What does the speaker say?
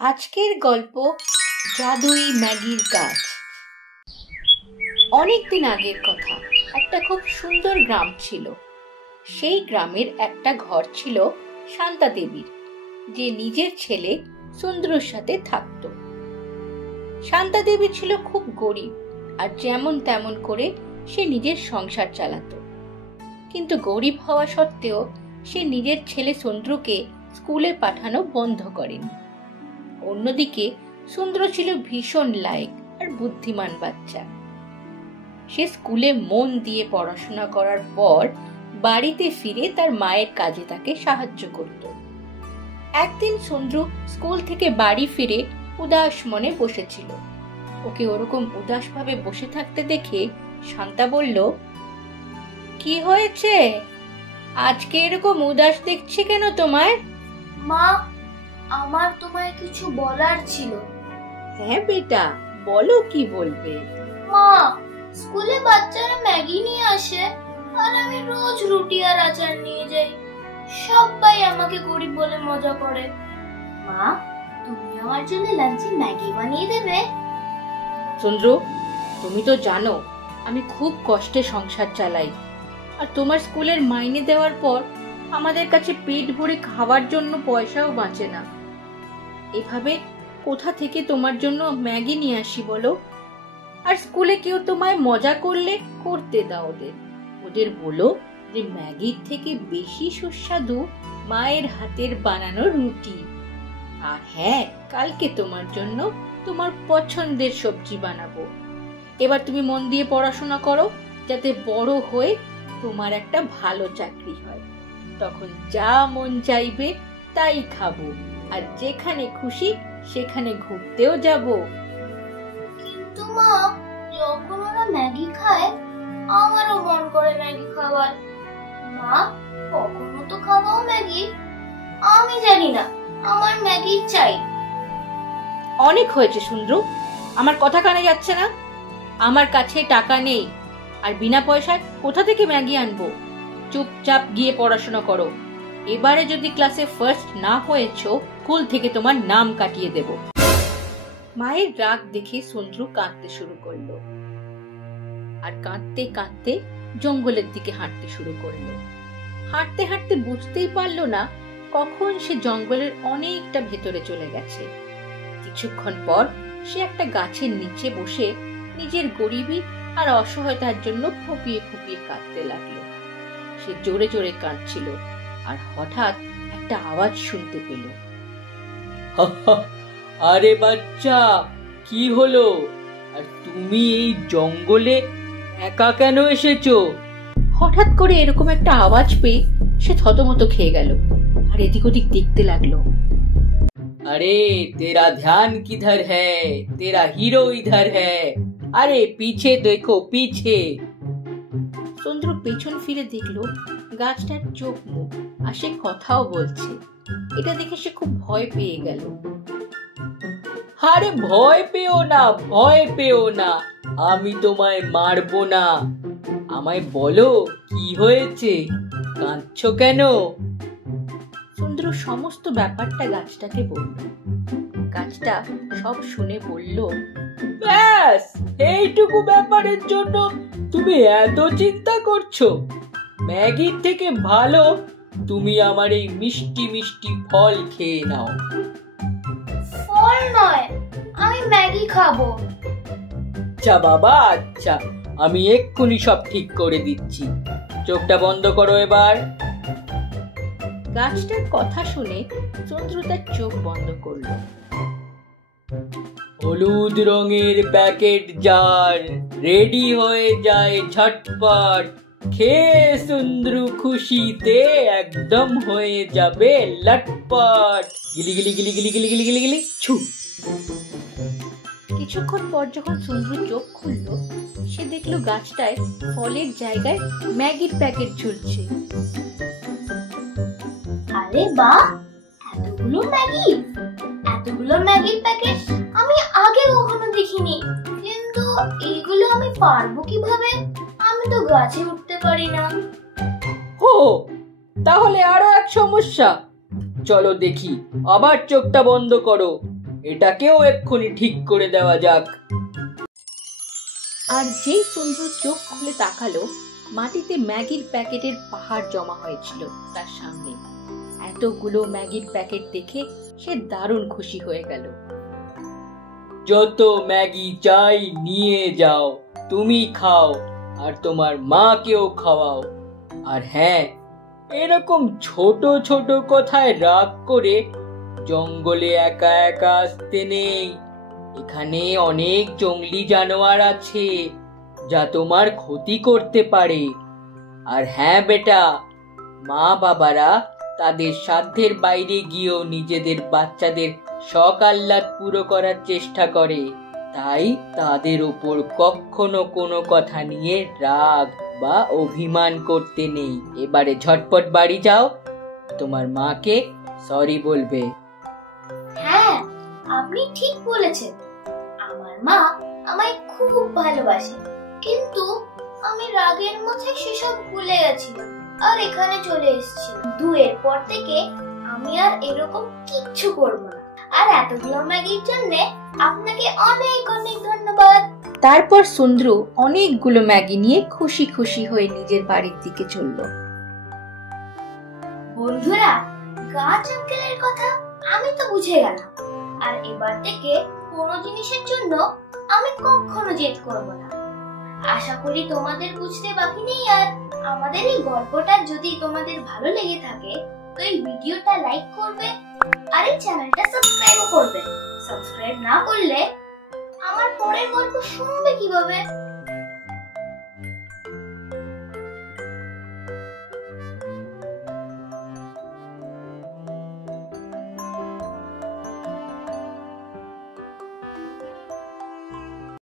আজকের গল্প জাদুই ম্যাগির গাছ। অনেকদিন আগের কথা, একটা খুব সুন্দর গ্রাম ছিল। সেই গ্রামের একটা ঘর ছিল শান্তা দেবীর, যে নিজের ছেলে সুন্দরর সাথে থাকত। শান্তা দেবী ছিল খুব গরিব, আর যেমন তেমন করে সে নিজের সংসার চালাতো। কিন্তু গরিব হওয়া সত্ত্বেও সে নিজের ছেলে সুন্দরকে স্কুলে পাঠানো বন্ধ করেনি। অন্যদিকে সুন্দর ছিল ভীষণ লায়েক আর বুদ্ধিমান বাচ্চা। সে স্কুলে মন দিয়ে পড়াশোনা করার পর বাড়িতে ফিরে তার মায়ের কাজে তাকে সাহায্য করত। একদিন সুন্দর স্কুল থেকে বাড়ি ফিরে উদাস মনে বসেছিল। ওকে ওরকম উদাস ভাবে বসে থাকতে দেখে শান্তা বলল, কি হয়েছে? আজকে এরকম উদাস দেখছি কেন তোমায়? মা, আমার তোমায় কিছু বলার ছিল। হ্যাঁ বেটা, বলো, কি বলবে? মা, স্কুলে বাচ্চারা ম্যাগি নিয়ে আসে আর আমি রোজ রুটি আর আচার নিয়ে যাই। সবাই আমাকে গরিব বলে মজা করে। মা, তুমি আমার জন্য লাঞ্চে ম্যাগি বানিয়ে দেবে? সুন্দর, তুমি তো জানো আমি খুব কষ্টে সংসার চালাই, আর তোমার স্কুলের মাইনে দেওয়ার পর আমাদের কাছে পেট ভরে খাওয়ার জন্য পয়সাও বাঁচে না। এভাবে কোথা থেকে তোমার জন্য ম্যাগি নিয়ে আসি বলো? আর স্কুলে কেউ তোমায় মজা করলে করতে দাও, ওদের বলো যে ম্যাগির থেকে বেশি সুস্বাদু মায়ের হাতের বানানো রুটি। আর হ্যাঁ, কালকে তোমার জন্য তোমার পছন্দের সবজি বানাবো। এবার তুমি মন দিয়ে পড়াশোনা করো, যাতে বড় হয়ে তোমার একটা ভালো চাকরি হয়। তখন যা মন চাইবে তাই খাবো, আর যেখানে খুশি সেখানে ঘুরতেও যাব। কিন্তু মা, যখন ওরা ম্যাগি খায় আমারও মন করে ম্যাগি খাবার। মা, কখনো তো খাওয়াও ম্যাগি। আমি জানি না, আমার ম্যাগি চাই। অনেক হয়েছে সুন্দর, আমার কথা কানে যাচ্ছে না? আমার কাছে টাকা নেই, আর বিনা পয়সায় কোথা থেকে ম্যাগি আনবো? চুপচাপ গিয়ে পড়াশোনা করো। এবারে যদি ক্লাসে ফার্স্ট না হয়েছো, স্কুল থেকে তোমার নাম কাটিয়ে দেব। মায়ের রাগ দেখে সুন্দর কাঁদতে শুরু করলো, আর কাঁদতে কাঁদতে জঙ্গলের দিকে হাঁটতে শুরু করলো। হাঁটতে হাঁটতে বুঝতেই পারলো না কখন সে জঙ্গলের অনেকটা ভেতরে চলে গেছে। কিছুক্ষণ পর সে একটা গাছের নিচে বসে নিজের গরিবি আর অসহায়তার জন্য ফুপিয়ে ফুপিয়ে কাঁদতে লাগলো। সে জোরে জোরে কাঁদছিল, আর হঠাৎ একটা আওয়াজ শুনতে পেল। আরে বাচ্চা, কি হলো? আর তুমি এই জঙ্গলে একা কেন এসেছো? হঠাৎ করে এরকম একটা আওয়াজ পেয়ে সে থতমত খেয়ে গেল, আর এদিক ওদিক দেখতে লাগলো। अरे तेरा ध्यान किधर है? तेरा हीरो इधर है। अरे पीछे देखो, पीछे। সুন্দর পেছন ফিরে দেখলো গাছটার চোখ মুখ, আর সে কথাও বলছে। এটা দেখে সে খুব ভয় পেয়ে গেল। আরে ভয় পেও না, ভয় পেও না, আমি তোমায় মারবো না। আমায় বলো, কি হয়েছে? কাঁদছো কেন? সুন্দর সমস্ত ব্যাপারটা গাছটাকে বলল। গাছটা সব শুনে বলল, ব্যাস, এইটুকু ব্যাপারের জন্য তুমি এত চিন্তা করছো? ম্যাগির থেকে ভালো তুমি আমার এই মিষ্টি মিষ্টি ফল খেয়ে নাও। ফল নয়, আমি ম্যাগি খাবো। আচ্ছা বাবা, আচ্ছা, আমি এক্ষুনি সব ঠিক করে দিচ্ছি। চোখটা বন্ধ করো এবার। গাছটার কথা শুনে চন্দ্র তার চোখ বন্ধ করলো। হলুদ রঙের প্যাকেট জার রেডি হয়ে যায় ঝটপট। খেয়ে সুন্দরু খুশিতে একদম হয়ে যাবে লটপট। গিলি গিলি গিলি গিলি গিলি গিলি গিলি গিলি ছু। কিছুক্ষণ পর যখন সুন্দর চোখ খুললো, সে দেখলো গাছটায় ফলের জায়গায় ম্যাগির প্যাকেট ঝুলছে। আরে বাহ, এতগুলো ম্যাগি! এতগুলো ম্যাগির প্যাকেট আমি আগে কখনো দেখিনি। কিন্তু এইগুলো আমি পারবো কিভাবে? আমি তো গাছে উঠতে পারি না। ও সমস্যা? চলো দেখি, আবার চোখটা বন্ধ করো, এটাকেও এক্ষুনি ঠিক করে দেওয়া যাক। আর যেই সুন্দর চোখ খুলে তাকালো, মাটিতে ম্যাগির প্যাকেটের পাহাড় জমা হয়েছিল তার সামনে। এতগুলো ম্যাগির প্যাকেট দেখে সে দারুণ খুশি হয়ে গেল। যত ম্যাগি চাই নিয়ে যাও, তুমি খাও আর তোমার মাকেও খাওয়াও। আর হ্যাঁ, এরকম ছোট ছোট কথায় রাগ করে জঙ্গলে একা একা আসতে নেই। এখানে অনেক জঙ্গলি জানোয়ার আছে যা তোমার ক্ষতি করতে পারে। আর হ্যাঁ বেটা, মা বাবারা তাদের সাধ্যের বাইরে গিয়েও নিজেদের বাচ্চাদের শখ আহ্লাদ পুরো করার চেষ্টা করে, তাই তাদের উপর কখনো কোনো কথা নিয়ে রাগ বা অভিমান করতে নেই। এবারে ঝটপট বাড়ি যাও, তোমার মাকে সরি বলবে। হ্যাঁ, আপনি ঠিক বলেছেন। আমার মা আমায় খুব ভালোবাসে, কিন্তু আমি রাগের মাথায় সেসব ভুলে গেছিলাম আর এখানে চলে এসেছিলাম। দুয়ের পর থেকে আমি আর এরকম কিচ্ছু করব না। আর এতগুলো ম্যাগির জন্য আপনাকে অনেক অনেক ধন্যবাদ। তারপর সুন্দরু অনেকগুলো ম্যাগি নিয়ে খুশি খুশি হয়ে নিজের বাড়ির দিকে চলল। বন্ধুরা, গাছ আঙ্কেলের কথা আমি তো বুঝে গেলাম। আর এবার থেকে কোনো জিনিসের জন্য আমি কখনো জেদ করব না। আশা করি তোমাদের বুঝতে বাকি নেই। আর আমাদের এই গল্পটা যদি তোমাদের ভালো লেগে থাকে তো এই ভিডিওটা লাইক করবে আর এই চ্যানেলটা সাবস্ক্রাইবও করবে। সাবস্ক্রাইব না করলে আমার পরের গল্প শুনবে কিভাবে?